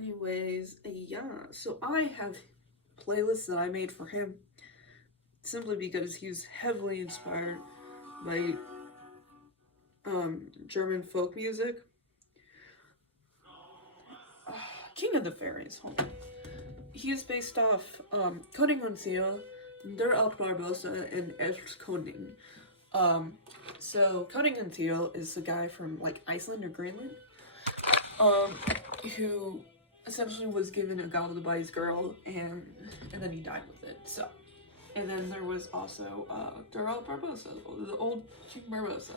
Anyways, yeah, so I have playlists that I made for him simply because he's heavily inspired by German folk music. King of the Fairies, hold on. He is based off Koning und Seal, Der Alt Barbosa, and Erskoning. Um, so Koning and Seal is the guy from like Iceland or Greenland, um, who essentially was given a goblet by his girl, and then he died with it. So, and then there was also Darrell Barbosa, the old King Barbosa.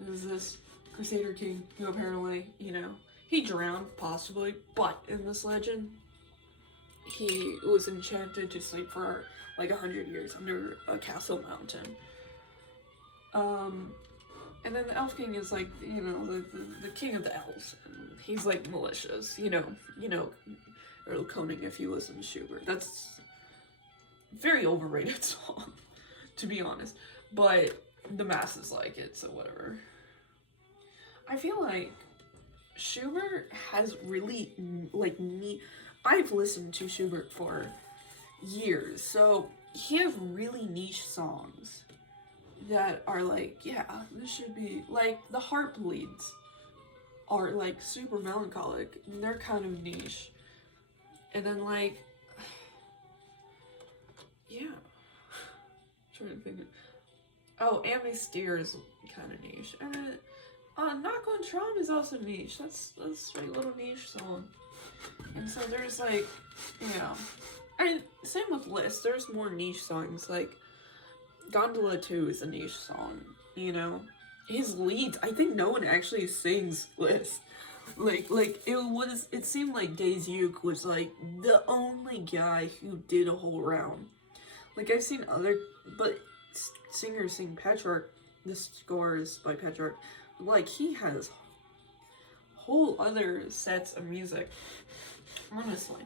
There was this Crusader king who apparently, he drowned possibly, but in this legend, he was enchanted to sleep for like 100 years under a castle mountain. And then the Elf King is like, the king of the elves. And he's like malicious, Earl Koning if you listen to Schubert. That's a very overrated song, to be honest. But the masses like it, so whatever. I feel like Schubert has really, like, I've listened to Schubert for years, so he has really niche songs that are like, yeah, this should be, like, the harp leads are, like, super melancholic, and they're kind of niche. And then, like, yeah. Trying to think. Oh, Amy Steer is kind of niche. And Knock on Tron is also niche. That's a sweet little niche song. And so there's like, and same with Liszt. There's more niche songs. Like Gondola 2 is a niche song. His leads. I think no one actually sings Liszt. Like it seemed like Days Uke was like the only guy who did a whole round. Like I've seen other, but singers sing Petrarch. This score is by Petrarch. Like he has whole other sets of music, honestly.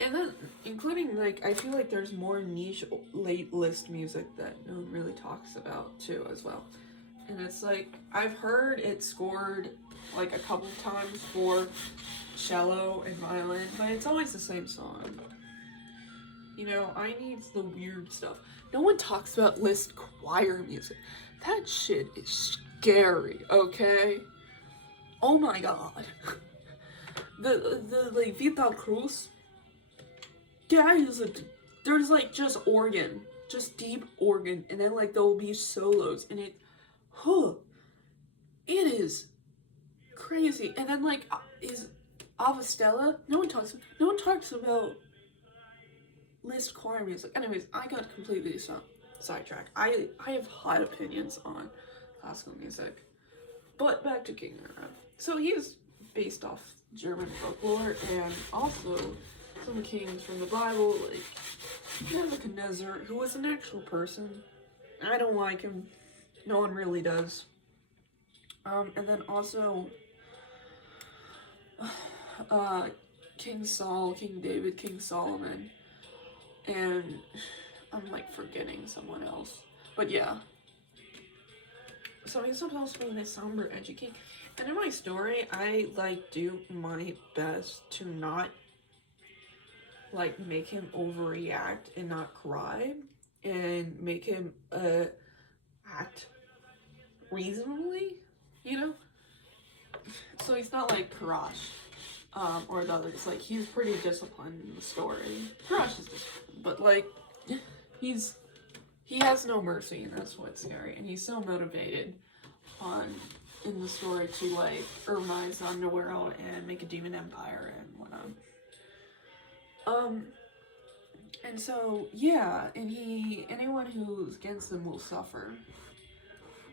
And then, including like, I feel like there's more niche late Liszt music that no one really talks about too, as well. And it's like I've heard it scored like a couple times for cello and violin, but it's always the same song. I need the weird stuff. No one talks about Liszt choir music. That shit is scary, okay? Oh my god. The like Vital Cruz, there's like just organ, just deep organ, and then like there'll be solos, and it is crazy. And then like is Avastella. No one talks about Liszt choir music. Anyways, I got completely sidetracked. I have high opinions on classical music. But back to King Arad. So he is based off German folklore and also some kings from the Bible, like Nebuchadnezzar, who was an actual person. I don't like him. No one really does. And then also King Saul, King David, King Solomon, and I'm like forgetting someone else. But yeah. So he's supposed to be this somber, edgy king. And in my story, I like do my best to not like make him overreact and not cry, and make him act reasonably, So he's not like Parash, or the others. Like he's pretty disciplined in the story. Parash is disciplined, but like he has no mercy, and that's what's scary. And he's so motivated in the story to like urmize on the world and make a demon empire and whatnot. And so yeah, and anyone who's against him will suffer.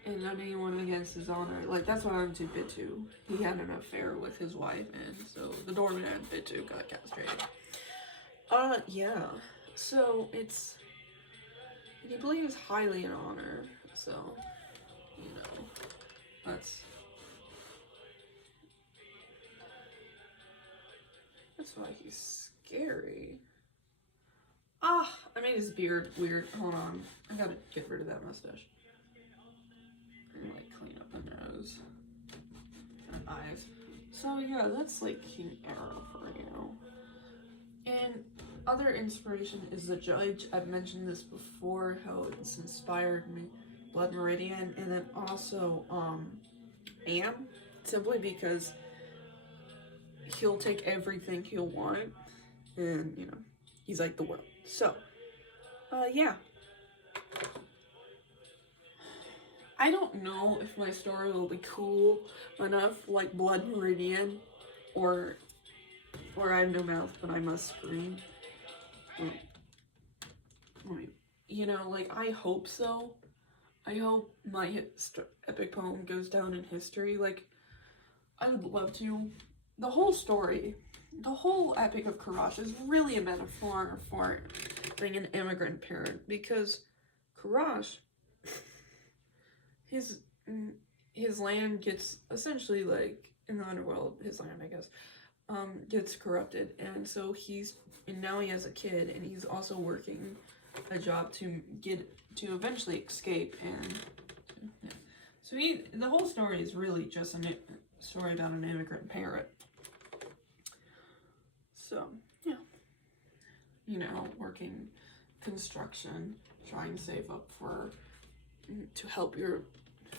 And anyone against his honor, like that's what happened to Bitu. He had an affair with his wife, and so the doorman and Bitu got castrated. Yeah. So it's, and he believes highly in honor, so, that's why he's scary. I made his beard weird. Hold on. I gotta get rid of that mustache. And like clean up the nose and eyes. So yeah, that's like King Arrow for you. And other inspiration is The Judge. I've mentioned this before, how it's inspired me. Blood Meridian, and then also Am, simply because he'll take everything he'll want, and you know, he's like the world. So, yeah. I don't know if my story will be cool enough like Blood Meridian, or I have no mouth but I must scream. You know, like, I hope so. I hope my epic poem goes down in history. Like, I would love to. The whole story, the whole Epic of Kurash is really a metaphor for being an immigrant parent, because Kurash, his land gets essentially, like, in the underworld, his land, I guess, gets corrupted, and so and now he has a kid, and he's also working a job to eventually escape, and yeah. So the whole story is really just a story about an immigrant parent. So yeah, you know, working construction, trying to save up to help your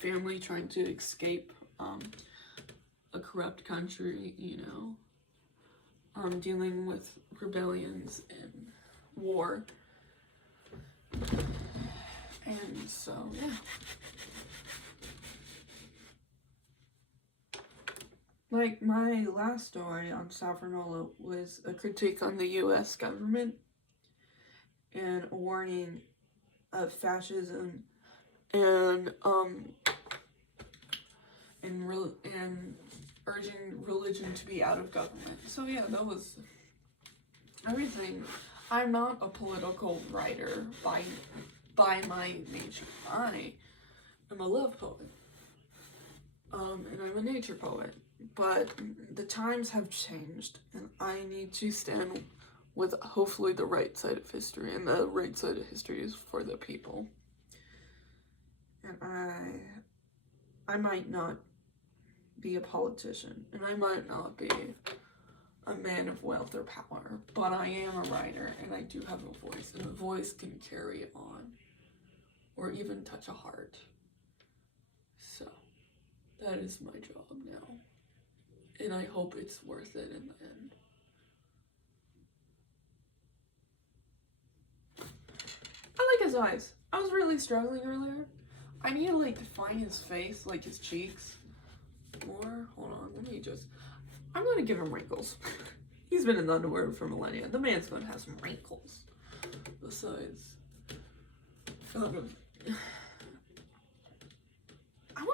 family, trying to escape a corrupt country, you know, dealing with rebellions and war. And so, yeah. Like, my last story on Savonarola was a critique on the U.S. government and a warning of fascism and urging religion to be out of government. So yeah, that was everything. I'm not a political writer by my nature. I am a love poet. And I'm a nature poet. But the times have changed, and I need to stand with hopefully the right side of history, and the right side of history is for the people. And I might not be a politician, and I might not be a man of wealth or power, but I am a writer, and I do have a voice, and a voice can carry on, or even touch a heart. So, that is my job now. And I hope it's worth it in the end. I like his eyes. I was really struggling earlier. I need to, like, define his face, like his cheeks more. Hold on, let me just... I'm gonna give him wrinkles. He's been in the underworld for millennia. The man's gonna have some wrinkles. Besides... I wonder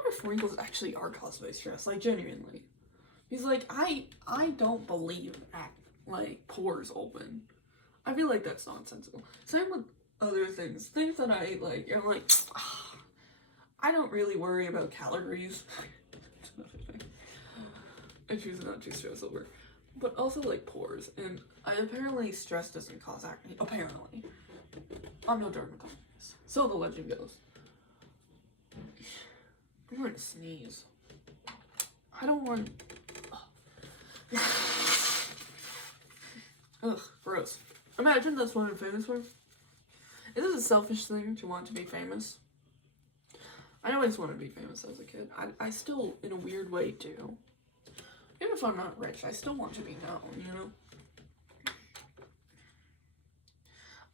if wrinkles actually are caused by stress, like, genuinely. He's like, I don't believe that, like, pores open. I feel like that's nonsensical. Same with other things that I like. I'm like, I don't really worry about calories. That's another thing. I choose not to stress over. But also, like, pores. And apparently stress doesn't cause acne. Apparently. I'm no dermatologist. So the legend goes. I'm going to sneeze. I don't want... Ugh, gross. Imagine that's what I'm famous for. Is this a selfish thing to want to be famous? I always wanted to be famous as a kid. I still, in a weird way, do. Even if I'm not rich, I still want to be known, you know?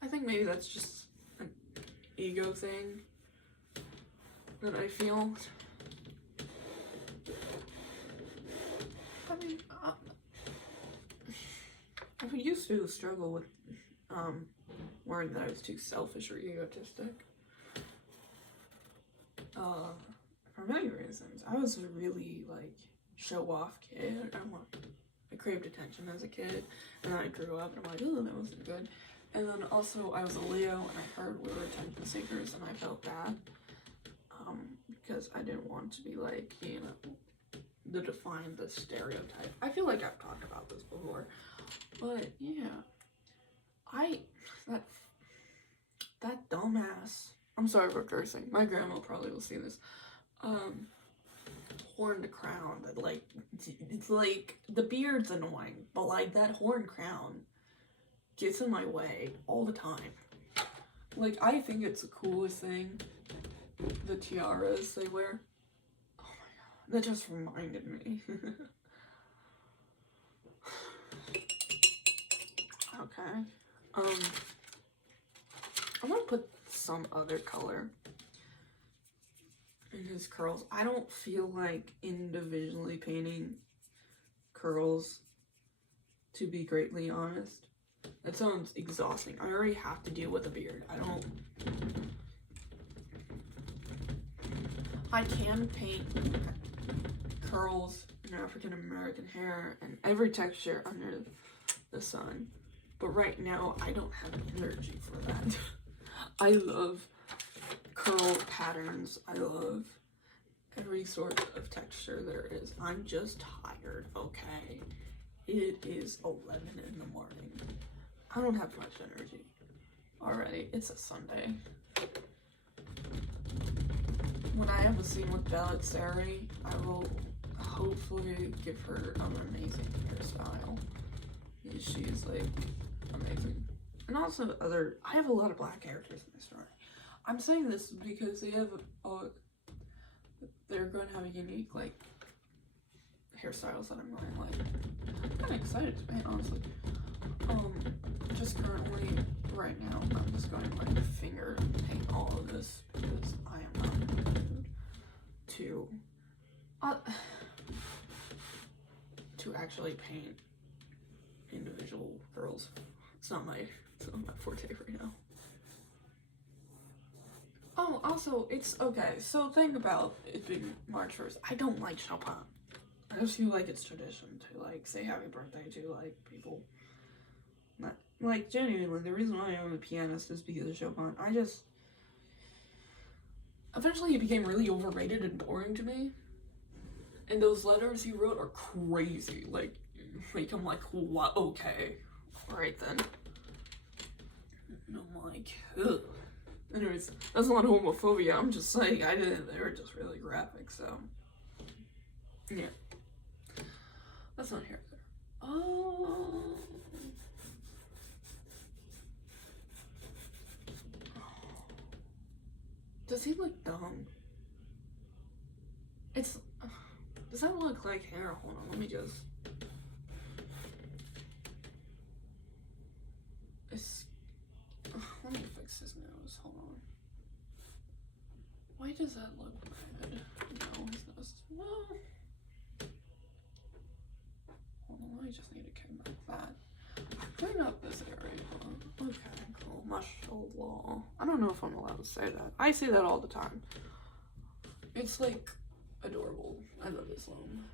I think maybe that's just an ego thing that I feel. I mean, I used to struggle with worrying that I was too selfish or egotistic. For many reasons. I was a really, like, show-off kid. I craved attention as a kid, and then I grew up and I'm like, oh, that wasn't good. And then also I was a Leo, and I heard we were attention seekers, and I felt bad because I didn't want to be, like, you know, the stereotype. I feel like I've talked about this before, but yeah, that dumbass. I'm sorry for cursing. My grandma probably will see this. horned crown that, like, it's like, the beard's annoying, but, like, that horned crown gets in my way all the time. Like, I think it's the coolest thing, the tiaras they wear. Oh my god, that just reminded me. Okay, I'm gonna put some other color in his curls. I don't feel like individually painting curls, to be greatly honest. That sounds exhausting. I already have to deal with a beard. I can paint curls and African American hair and every texture under the sun, but right now I don't have energy for that. I love curl patterns. I love every sort of texture there is. I'm just tired, okay? It is 11 in the morning. I don't have much energy. Alright, it's a Sunday. When I have a scene with Bella Sari, I will hopefully give her an amazing hairstyle. She is, like, amazing. And also I have a lot of black characters in this story. I'm saying this because they're going to have a unique, like, hairstyles that I'm going to like. I'm kind of excited to paint, honestly. Just currently, right now, I'm just going to, like, finger paint all of this because I am not in the mood to actually paint individual girls. It's not my forte right now. Oh, also, it's okay. So, think about it being March 1st. I don't like Chopin. I just feel like it's tradition to, like, say happy birthday to, like, people. Not, like, genuinely, the reason why I'm a pianist is because of Chopin. Eventually he became really overrated and boring to me. And those letters he wrote are crazy. Like I'm like, what? Okay. Alright then. And I'm like, ugh. Anyways, that's not homophobia. I'm just saying, they were just really graphic, so. Yeah. That's not here. Oh. Does he look dumb? Does that look like hair? Hold on, let me fix his nose, hold on. Why does that look red? No, his nose, well. Hold on, I just need to connect that. Clean up this area. Okay, cool. Mashallah. I don't know if I'm allowed to say that. I say that all the time. It's like adorable. I love Islam.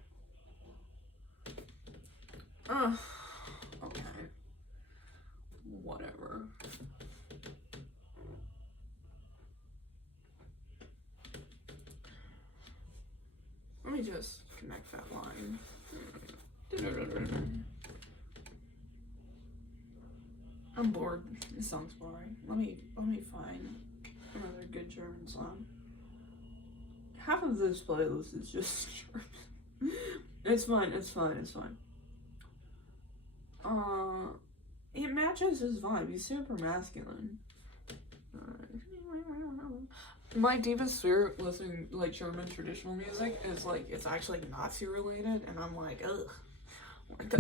Okay. Whatever. Let me just connect that line. I'm bored. This song's boring. Let me find another good German song. Half of this playlist is just German. It's fine. It matches his vibe. He's super masculine. My deepest fear listening like German traditional music is like it's actually Nazi related, and I'm like, ugh. Like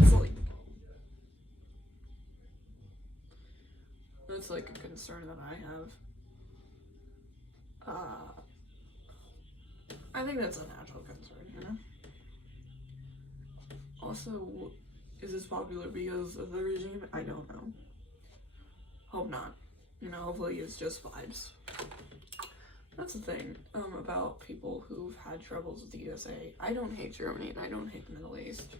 that's like a concern that I have. I think that's a natural concern, you know? Also, is this popular because of the regime? I don't know. Hope not. You know, hopefully it's just vibes. That's the thing about people who've had troubles with the USA. I don't hate Germany and I don't hate the Middle East.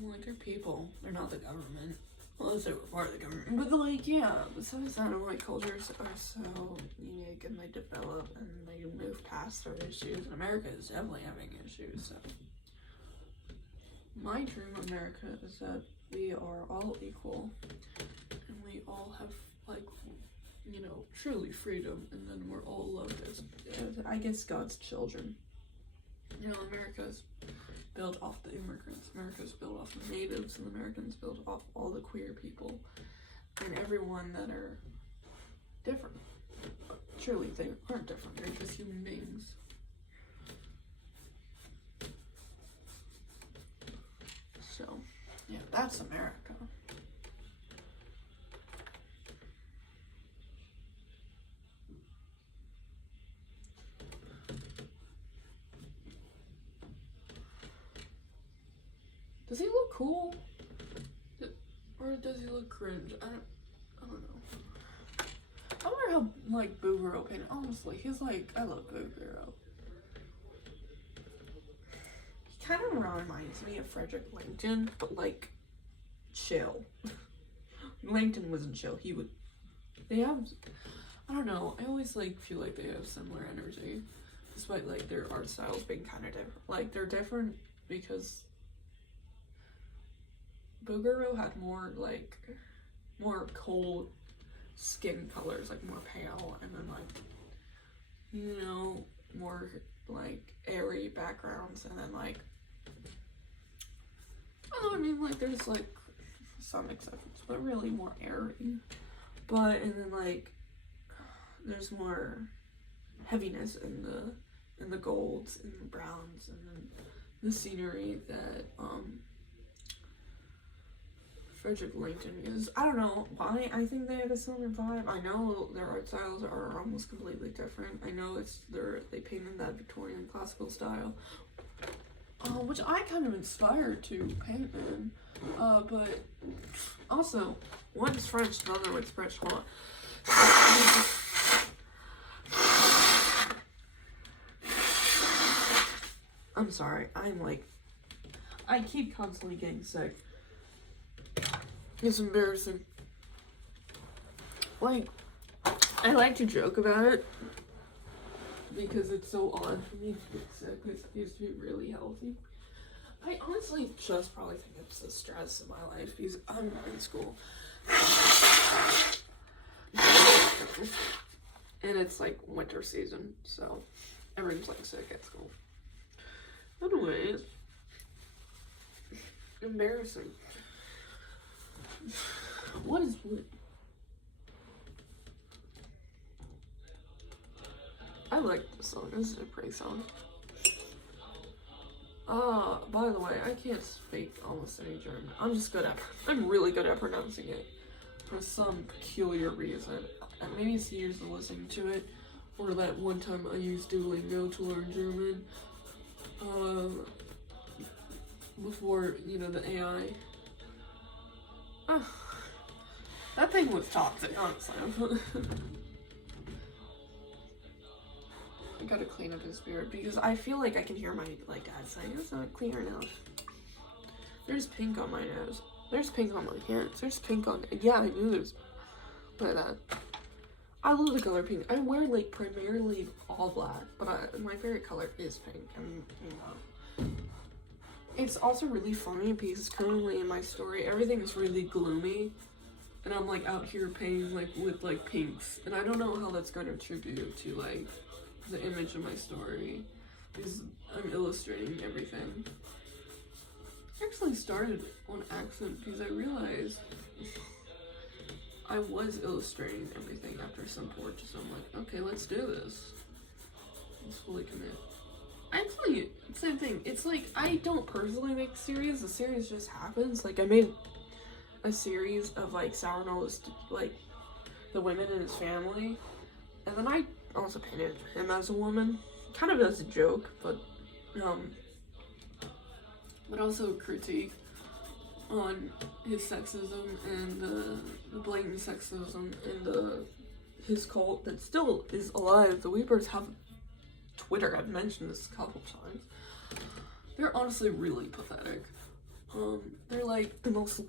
Well, they're people. They're not the government. Well, unless they were part of the government. But, like, yeah, some satellite cultures are so unique and they develop and they move past their issues. And America is definitely having issues, so. My dream America is that we are all equal and we all have, like, you know, truly freedom, and then we're all loved as I guess, God's children. You know, America's built off the immigrants. America's built off the natives, and Americans built off all the queer people and everyone that are different. But truly, they aren't different. They're just human beings. So, yeah, that's America. Does he look cool? Or does he look cringe? I don't know. I wonder how, like, Boogaloo painted. Honestly, he's like, I love Boogaloo. He kind of reminds me of Frederick Langton, but, like, chill. Langton wasn't chill. They have, I don't know, I always, like, feel like they have similar energy. Despite, like, their art styles being kind of different. Like, they're different because Boogaloo had more cold skin colors, like more pale, and then like, you know, more like airy backgrounds, and then like, I mean, like there's like some exceptions, but really more airy. But and then like, there's more heaviness in the golds and the browns, and then the scenery that Frederick Langton is. I don't know why I think they have a similar vibe. I know their art styles are almost completely different. I know they paint in that Victorian classical style, which I kind of inspired to paint in. But also, one's French, the other one's French. Hold on. I'm sorry. I keep constantly getting sick. It's embarrassing. Like, I like to joke about it because it's so odd for me to get sick. I used to be really healthy. I honestly just probably think it's the stress in my life because I'm in school. And it's like winter season, so everyone's like sick at school. Anyways, embarrassing. What is blue? I like this song. This is a pretty song. By the way, I can't speak almost any German. I'm really good at pronouncing it for some peculiar reason. Maybe it's years of listening to it, or that one time I used Duolingo to learn German. Before, you know, the AI. That thing was toxic, honestly. I gotta clean up his beard because I feel like I can hear my dad saying it's not clear enough. There's pink on my nose. There's pink on my hands. There's pink on. Yeah, I knew there's. Look at that. I love the color pink. I wear like primarily all black, but my favorite color is pink. And you know. It's also really funny because currently in my story everything is really gloomy, and I'm like out here painting like with like pinks, and I don't know how that's going to attribute to like the image of my story because I'm illustrating everything. I actually started on accident because I realized I was illustrating everything after some portraits, so I'm like, okay, let's do this. Let's fully commit. Actually, same thing. It's like, I don't personally make series. The series just happens. Like, I made a series of, like, Sauron's, like, the women in his family. And then I also painted him as a woman. Kind of as a joke, but also a critique on his sexism and the blatant sexism in his cult that still is alive. The Weepers have Twitter. I've mentioned this a couple times. They're honestly really pathetic. They're like the most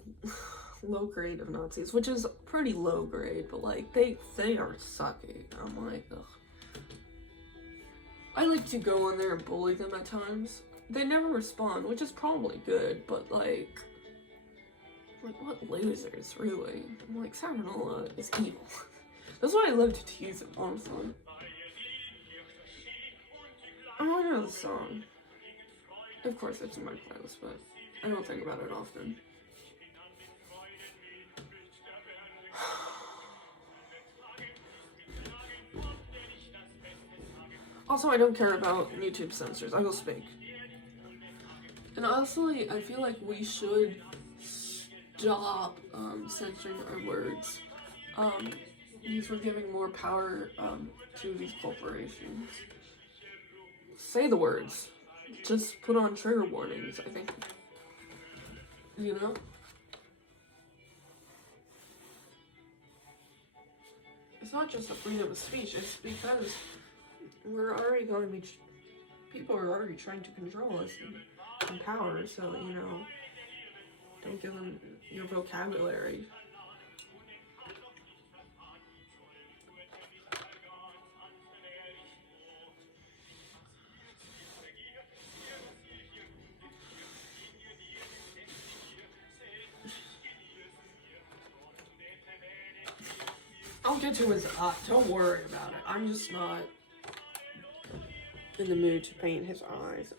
low grade of Nazis, which is pretty low grade, but like they are sucky. I'm like, ugh. I like to go on there and bully them at times. They never respond, which is probably good, but like what losers, really? I'm like, Saturnola is evil. That's why I love to tease him, honestly. I don't know the song. Of course, it's in my playlist, but I don't think about it often. Also, I don't care about YouTube censors. I will speak. And honestly, I feel like we should stop censoring our words. Because we're giving more power to these corporations. Say the words. Just put on trigger warnings, I think. You know? It's not just the freedom of speech, it's because we're already going to be... People are already trying to control us and power, so, you know, don't give them your vocabulary. I'll get to his eye. Don't worry about it. I'm just not in the mood to paint his eyes.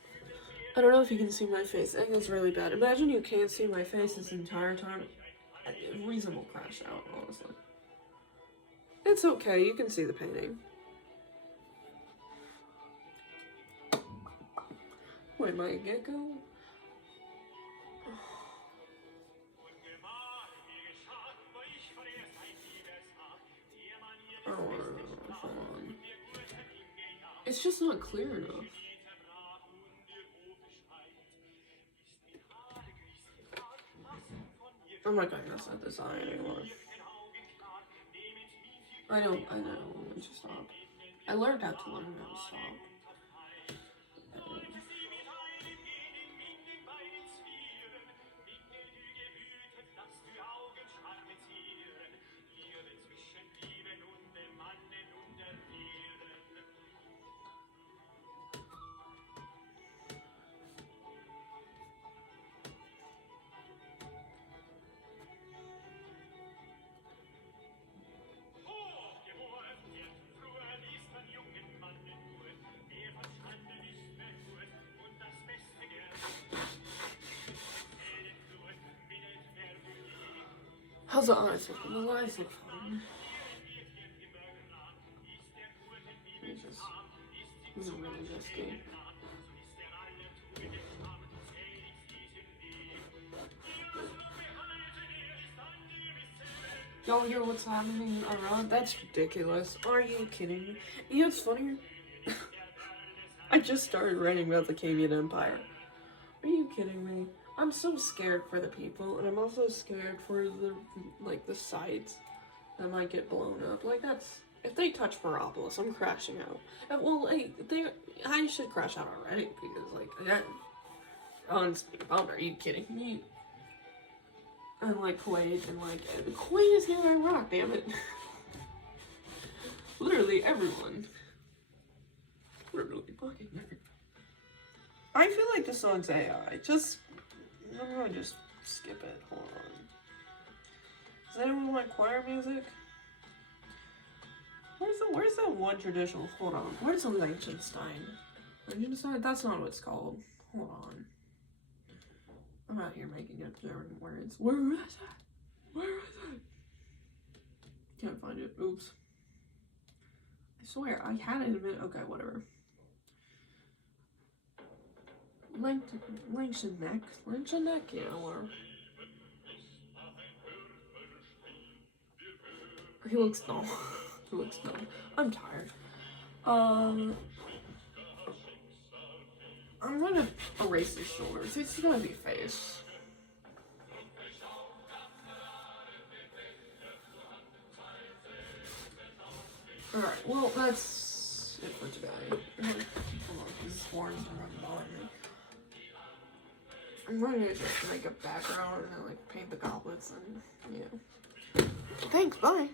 I don't know if you can see my face. I think it's really bad. Imagine you can't see my face this entire time. A reasonable crash out, honestly. It's okay. You can see the painting. Wait, am I a gecko? Oh, hold on. It's just not clear enough. I'm not gonna mess up this eye anymore. I know when to stop. I learned how to learn how to stop. How's the eyes looking? The eyes look fine. This is really risky. Y'all hear what's happening around? That's ridiculous. Are you kidding me? You know what's funnier? I just started writing about the Achaemenid Empire. Are you kidding me? I'm so scared for the people, and I'm also scared for the sites that might get blown up. Like, that's... If they touch Meropolis, I'm crashing out. And, well, I should crash out already, because, like, again... Honestly, are you kidding me? And, like, Kuwait, and, like... Kuwait is near Iraq, damn it. Literally everyone. Literally fucking everyone. I feel like this song's AI. I'm gonna just skip it. Hold on. Does anyone like choir music? Where's that one traditional? Hold on. Where's the Liechtenstein? Liechtenstein? That's not what it's called. Hold on. I'm out here making up German words. Where is it? Where is it? Can't find it. Oops. I swear, I had it in a minute. Okay, whatever. Linkshneck, yeah, or... He looks dumb. He looks dumb. I'm tired. I'm gonna erase his shoulders. It's gonna be face. Alright, well, that's it for today. Hold on, these horns are running behind me. I'm going to just make a background and then, like, paint the goblets and, yeah. Thanks, bye!